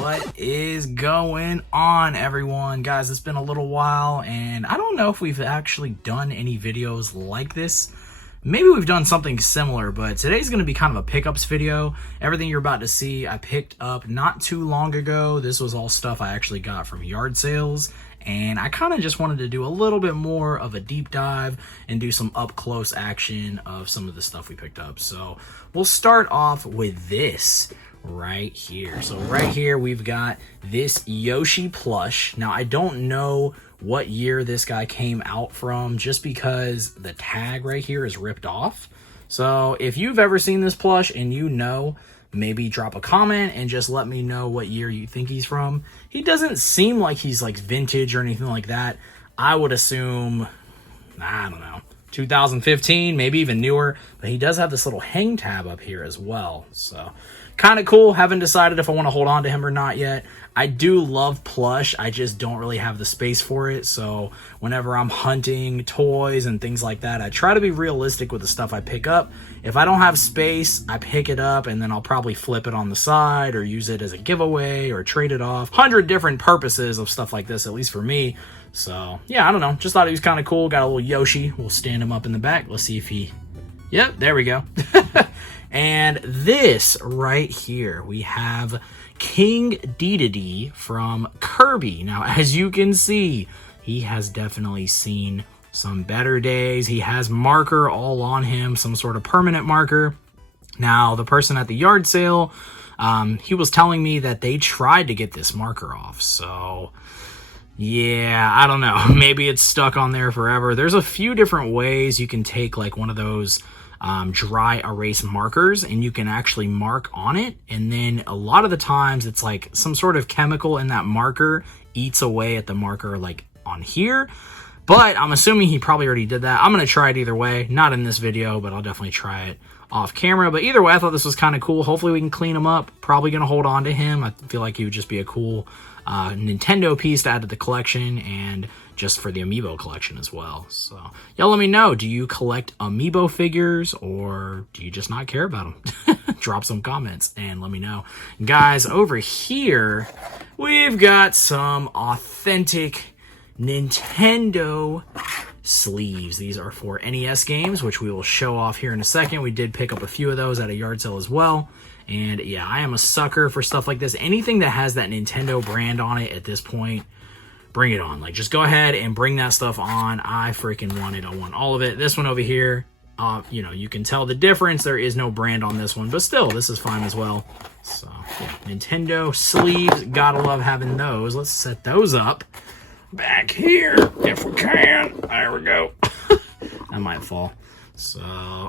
What is going on, everyone? Guys, it's been a little while, and I don't know if we've actually done any videos like this. Maybe we've done something similar, but today's going to be kind of a pickups video. Everything you're about to see, I picked up not too long ago. This was all stuff I actually got from yard sales, and I kind of just wanted to do a little bit more of a deep dive and do some up-close action of some of the stuff we picked up. So we'll start off with this right here. So right here we've got this Yoshi plush. Now I don't know what year this guy came out from, just because the tag right here is ripped off. So if you've ever seen this plush and you know, maybe drop a comment and just let me know what year you think he's from. He doesn't seem like he's like vintage or anything like that. I would assume, I don't know, 2015, maybe even newer, but he does have this little hang tab up here as well. So kind of cool. Haven't decided if I want to hold on to him or not yet. I do love plush. I just don't really have the space for it. So whenever I'm hunting toys and things like that, I try to be realistic with the stuff I pick up. If I don't have space, I pick it up and then I'll probably flip it on the side or use it as a giveaway or trade it off. 100 different purposes of stuff like this, at least for me. So yeah, I don't know. Just thought he was kind of cool. Got a little Yoshi. We'll stand him up in the back. Let's see if he... Yep, there we go. And this right here, we have King Dedede from Kirby. Now, as you can see, he has definitely seen some better days. He has marker all on him, some sort of permanent marker. Now, the person at the yard sale, he was telling me that they tried to get this marker off. So yeah, I don't know. Maybe it's stuck on there forever. There's a few different ways you can take like one of those dry erase markers and you can actually mark on it, and then a lot of the times it's like some sort of chemical in that marker eats away at the marker like on here. But I'm assuming he probably already did that. I'm going to try it either way, not in this video, but I'll definitely try it off camera. But either way, I thought this was kind of cool. Hopefully we can clean him up. Probably going to hold on to him. I feel like he would just be a cool Nintendo piece to add to the collection, and just for the amiibo collection as well. So y'all let me know, do you collect amiibo figures or do you just not care about them? Drop some comments and let me know. Guys, over here we've got some authentic Nintendo sleeves. These are for NES games, which we will show off here in a second. We did pick up a few of those at a yard sale as well. And yeah, I am a sucker for stuff like this. Anything that has that Nintendo brand on it at this point, bring it on. Like, just go ahead and bring that stuff on. I freaking want it. I want all of it. This one over here, you know, you can tell the difference. There is no brand on this one, but still, this is fine as well. So yeah, Nintendo sleeves, gotta love having those. Let's set those up back here if we can. There we go. I might fall. So,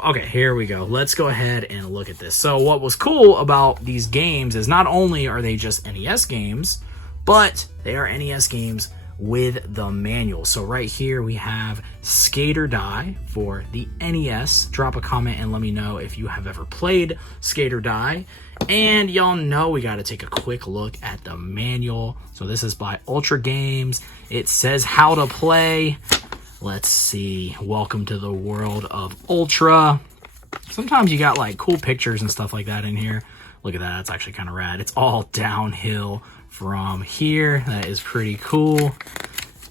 okay, here we go. Let's go ahead and look at this. So what was cool about these games is not only are they just NES games, but they are NES games with the manual. So right here we have Skate or Die for the NES. Drop a comment and let me know if you have ever played Skate or Die. And y'all know we got to take a quick look at the manual. So this is by Ultra Games. It says how to play. Let's see. Welcome to the world of Ultra. Sometimes you got like cool pictures and stuff like that in here. Look at that. That's actually kind of rad. It's all downhill from here. That is pretty cool.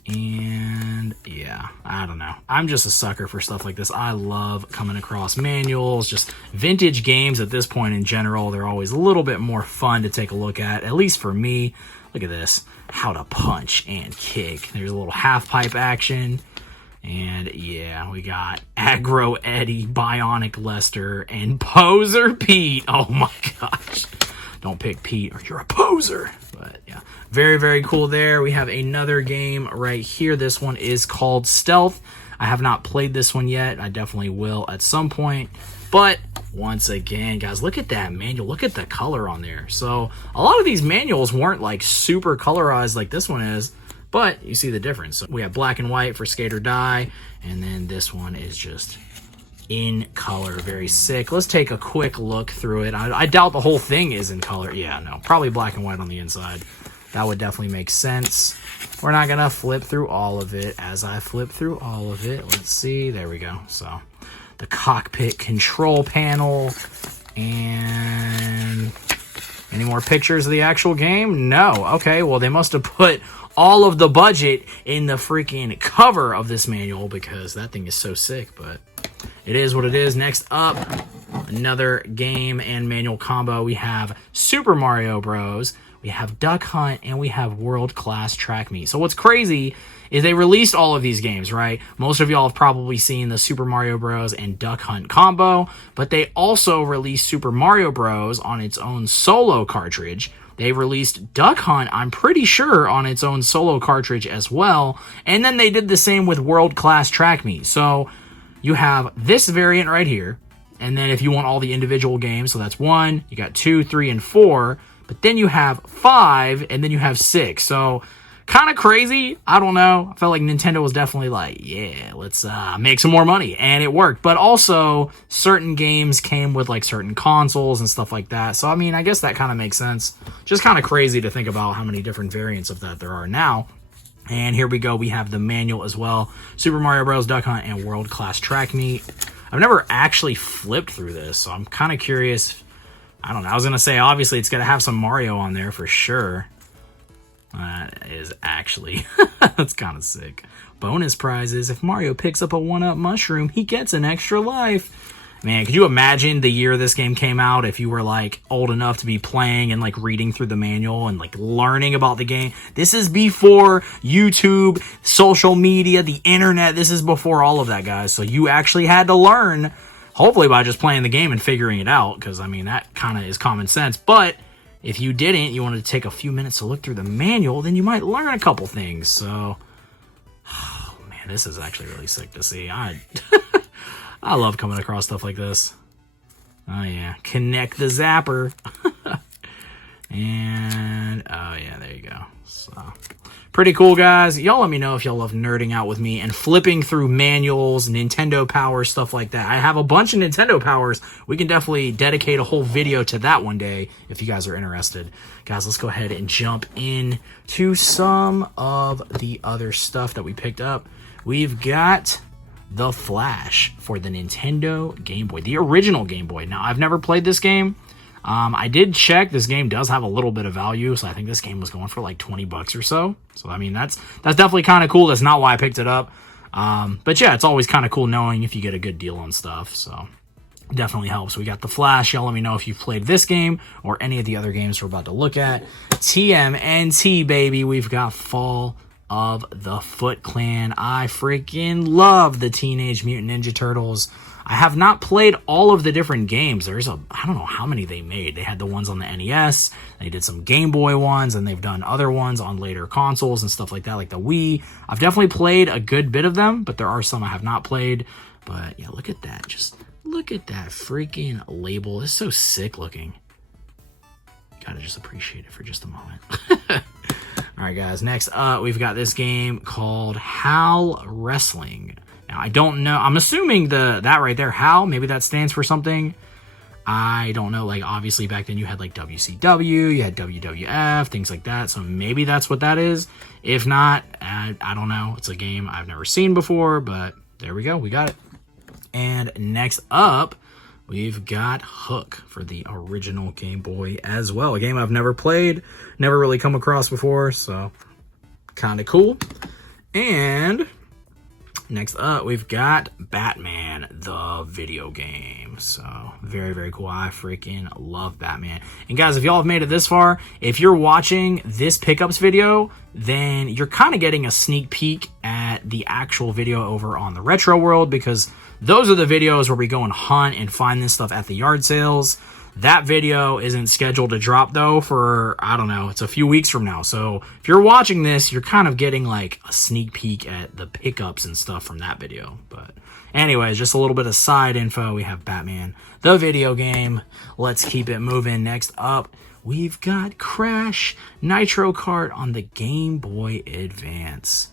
And yeah, I don't know. I'm just a sucker for stuff like this. I love coming across manuals, just vintage games at this point in general. They're always a little bit more fun to take a look at least for me. Look at this. How to punch and kick. There's a little half pipe action. And yeah, we got Aggro Eddie, Bionic Lester, and Poser Pete. Oh my gosh. Don't pick Pete or you're a poser. But yeah, very, very cool there. We have another game right here. This one is called Stealth. I have not played this one yet. I definitely will at some point. But once again, guys, look at that manual. Look at the color on there. So a lot of these manuals weren't like super colorized like this one is, but you see the difference. So we have black and white for Skate or Die, and then this one is just in color. Very sick. Let's take a quick look through it. I doubt the whole thing is in color. Yeah, no, probably black and white on the inside. That would definitely make sense. We're not gonna flip through all of it. As I flip through all of it, let's see, there we go. So the cockpit control panel, and Any more pictures of the actual game? No. Okay, well, they must have put all of the budget in the freaking cover of this manual because that thing is so sick, but it is what it is. Next up, another game and manual combo. We have Super Mario Bros., we have Duck Hunt, and we have World Class Track Meet. So what's crazy is they released all of these games, right? Most of y'all have probably seen the Super Mario Bros. And Duck Hunt combo, but they also released Super Mario Bros. On its own solo cartridge. They released Duck Hunt, I'm pretty sure, on its own solo cartridge as well, and then they did the same with World Class Track Meet. So you have this variant right here, and then if you want all the individual games, so that's 1, you got 2, 3, and 4, but then you have 5, and then you have 6. So kind of crazy. I don't know. I felt like Nintendo was definitely like, yeah, let's make some more money. And it worked. But also, certain games came with like certain consoles and stuff like that. So, I mean, I guess that kind of makes sense. Just kind of crazy to think about how many different variants of that there are now. And here we go. We have the manual as well. Super Mario Bros., Duck Hunt, and World Class Track Meet. I've never actually flipped through this, so I'm kind of curious. I don't know. I was going to say, obviously, it's going to have some Mario on there for sure. That is actually, that's kind of sick. Bonus prizes. If Mario picks up a 1-up mushroom, he gets an extra life. Man, could you imagine the year this game came out if you were, like, old enough to be playing and, like, reading through the manual and, like, learning about the game? This is before YouTube, social media, the internet. This is before all of that, guys. So you actually had to learn, hopefully by just playing the game and figuring it out, because, I mean, that kind of is common sense. But if you didn't, you wanted to take a few minutes to look through the manual, then you might learn a couple things. So, oh, man, this is actually really sick to see. I love coming across stuff like this. Oh, yeah. Connect the zapper. And, oh, yeah, there you go. So, pretty cool, guys. Y'all let me know if y'all love nerding out with me and flipping through manuals, Nintendo Power, stuff like that. I have a bunch of Nintendo Powers. We can definitely dedicate a whole video to that one day if you guys are interested. Guys, let's go ahead and jump in to some of the other stuff that we picked up. We've got The Flash for the Nintendo Game Boy, the original Game Boy. Now, I've never played this game. I did check. This game does have a little bit of value, so I think this game was going for like 20 bucks or so. So, I mean, that's definitely kind of cool. That's not why I picked it up. But yeah, it's always kind of cool knowing if you get a good deal on stuff. So, definitely helps. We got The Flash. Y'all let me know if you've played this game or any of the other games we're about to look at. TMNT, baby. We've got Fall of the Foot Clan. I freaking love the Teenage Mutant Ninja Turtles. I have not played all of the different games. I don't know how many they made. They had the ones on the NES, they did some Game Boy ones, and they've done other ones on later consoles and stuff like that, like the Wii. I've definitely played a good bit of them, but there are some I have not played. But yeah, look at that. Just look at that freaking label. It's so sick looking. Gotta just appreciate it for just a moment. Alright guys, next up we've got this game called Hal Wrestling. Now, I don't know. I'm assuming that right there, Hal, maybe that stands for something. I don't know. Like, obviously, back then you had, like, WCW, you had WWF, things like that. So maybe that's what that is. If not, I don't know. It's a game I've never seen before, but there we go. We got it. And next up, we've got Hook for the original Game Boy as well. A game I've never played, never really come across before, so kind of cool. And next up, we've got Batman, the video game. So, very, very cool. I freaking love Batman. And guys, if y'all have made it this far, if you're watching this pickups video, then you're kind of getting a sneak peek at the actual video over on the Retro World, because those are the videos where we go and hunt and find this stuff at the yard sales. That video isn't scheduled to drop, though, for, I don't know, it's a few weeks from now. So if you're watching this, you're kind of getting, like, a sneak peek at the pickups and stuff from that video. But anyways, just a little bit of side info. We have Batman, the video game. Let's keep it moving. Next up, we've got Crash Nitro Kart on the Game Boy Advance.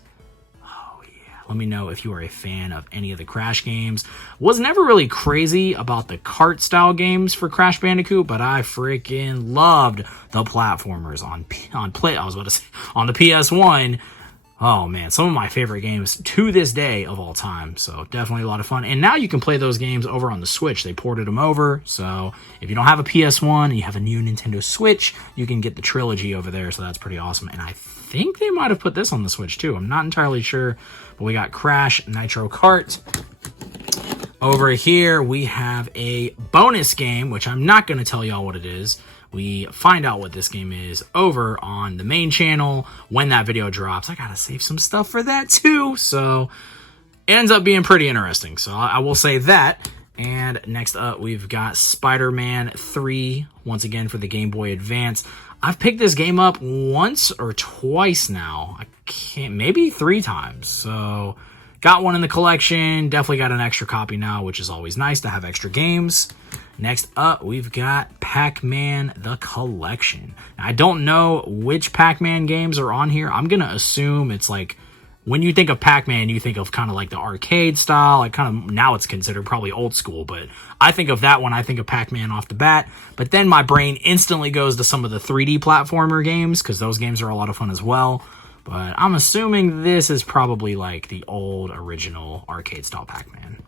Let me know if you are a fan of any of the Crash games. Was never really crazy about the kart style games for Crash Bandicoot, but I freaking loved the platformers on the PS1. Oh man, some of my favorite games to this day of all time. So definitely a lot of fun. And now you can play those games over on the Switch. They ported them over. So if you don't have a PS1 and you have a new Nintendo Switch, you can get the trilogy over there. So that's pretty awesome. And I think they might have put this on the Switch too. I'm not entirely sure. But we got Crash Nitro Kart. Over here, we have a bonus game, which I'm not going to tell y'all what it is. We find out what this game is over on the main channel when that video drops. I gotta save some stuff for that too, so it ends up being pretty interesting. So I will say that. And next up, we've got SpiderMan 3, once again for the Game Boy Advance. I've picked this game up once or twice now. Maybe 3 times. So got one in the collection. Definitely got an extra copy now, which is always nice to have extra games. Next up, we've got PacMan The Collection. Now, I don't know which PacMan games are on here. I'm going to assume it's like, when you think of PacMan, you think of kind of like the arcade style. Like kind of, now it's considered probably old school, but I think of that when I think of PacMan off the bat. But then my brain instantly goes to some of the 3D platformer games, because those games are a lot of fun as well. But I'm assuming this is probably like the old original arcade style PacMan.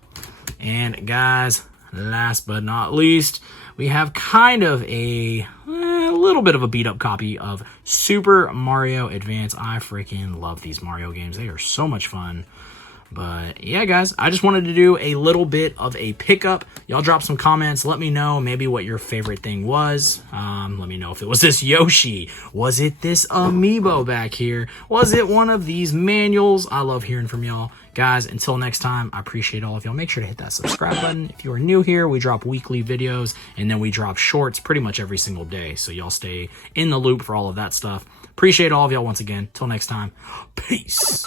And guys, last but not least, we have kind of a little bit of a beat up copy of Super Mario Advance. I freaking love these Mario games. They are so much fun. But yeah, guys, I just wanted to do a little bit of a pickup. Y'all drop some comments. Let me know maybe what your favorite thing was. Let me know if it was this Yoshi. Was it this amiibo back here? Was it one of these manuals? I love hearing from y'all. Guys, until next time, I appreciate all of y'all. Make sure to hit that subscribe button. If you are new here, we drop weekly videos, and then we drop shorts pretty much every single day. So y'all stay in the loop for all of that stuff. Appreciate all of y'all once again. Till next time, peace.